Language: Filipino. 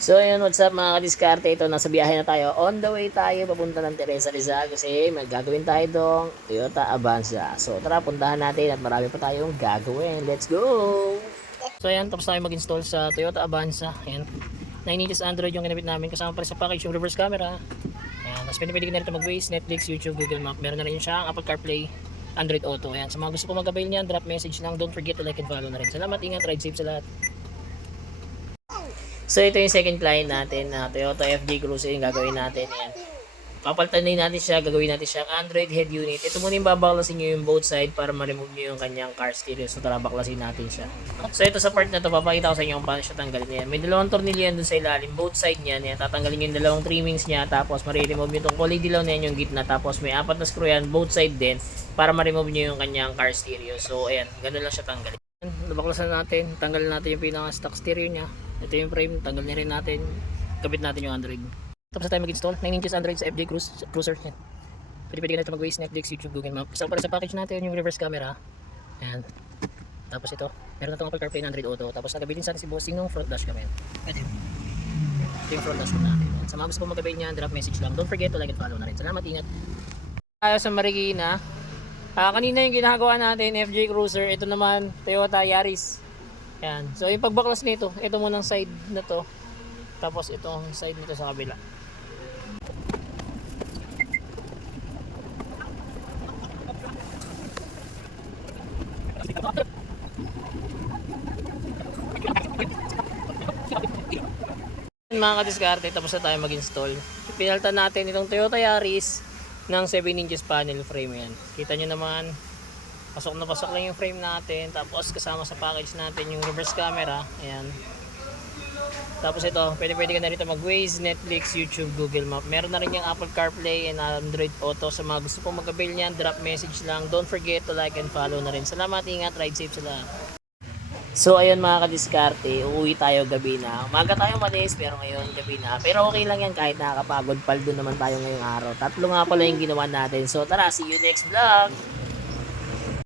So ayun, what's up mga kadiskarte? Ito, nasa biyahe na tayo. On the way tayo papunta ng Teresa Rizal kasi may gagawin tayo dong Toyota Avanza. So tara, puntahan natin at marami pa tayong gagawin. Let's go! So ayan, tapos tayo mag-install sa Toyota Avanza. Ayan, 9 inches Android yung ginamit namin. Kasama pa rin sa package yung reverse camera. Ayan, tapos pwede ka na rin mag-Waze, Netflix, YouTube, Google Map. Meron na rin siyang Apple CarPlay, Android Auto. Ayan, sa mga gusto po mag-avail niyan, drop message lang. Don't forget to like and follow na rin. Salamat, ingat, ride safe sa lahat. So ito yung second client natin na Toyota FJ Cruiser yung gagawin natin. Yan. Papalitan din natin siya, gagawin natin siyang Android head unit. Ito muna yung babaklasin nyo yung both side para ma-remove nyo yung kanyang car stereo. So tara, baklasin natin siya. So ito sa part na to, papakita ko sa inyo kung paano siya tanggalin yan. May dalawang tornilyo yan dun sa ilalim, both side niyan. Yan. Tatanggalin nyo yung dalawang trimmings niya, tapos ma-remove nyo itong kulay dilaw na yan yung gitna. Tapos may apat na screw yan, both side din, para ma-remove nyo yung kanyang car stereo. So ayan, ganun lang siya tanggalin. Nabaklasan natin, tanggalin natin yung pinaka stock stereo niya. Ito yung frame, tanggalin rin natin, kabit natin yung Android. Tapos na tayo mag-install, 9 inches Android sa FJ Cruiser. Yan. Pwede ka na ito mag-Waze, Netflix, YouTube, Google Map. Kasama pa rin sa package natin yung reverse camera. Ayan. Tapos ito, meron na itong Apple CarPlay na Android Auto. Tapos nagabilin sa atin si bossing ng front dash cam. Ito yung front dash cam natin. Yan. Sa mga gusto kong mag-avail niyan, drop message lang. Don't forget to like and follow na rin. Salamat, ingat. Tayo sa Marikina. Kanina yung ginagawa natin, FJ Cruiser. Ito naman, Toyota Yaris. Yan. So yung pagbaklas nito, ito munang side na to. Tapos itong side nito sa kabila. Mga kadiskarte, tapos na tayo mag-install. Pinalitan natin itong Toyota Yaris ng 7 inches panel frame yan. Kita nyo naman, pasok na pasok lang yung frame natin. Tapos kasama sa package natin yung reverse camera. Ayan. Tapos ito, pwede ka na rito mag-Waze, Netflix, YouTube, Google Map. Meron na rin yung Apple CarPlay and Android Auto. Sa mga gusto pong mag-avail niyan, drop message lang. Don't forget to like and follow na rin. Salamat, ingat, ride safe sa lahat. So ayun mga kadiskarte, uuwi tayo gabi na. Umaga tayo malis pero ngayon gabi na. Pero okay lang yan kahit nakakapagod. Paldo naman tayo ngayong araw. Tatlo nga pala yung ginawa natin. So tara, see you next vlog!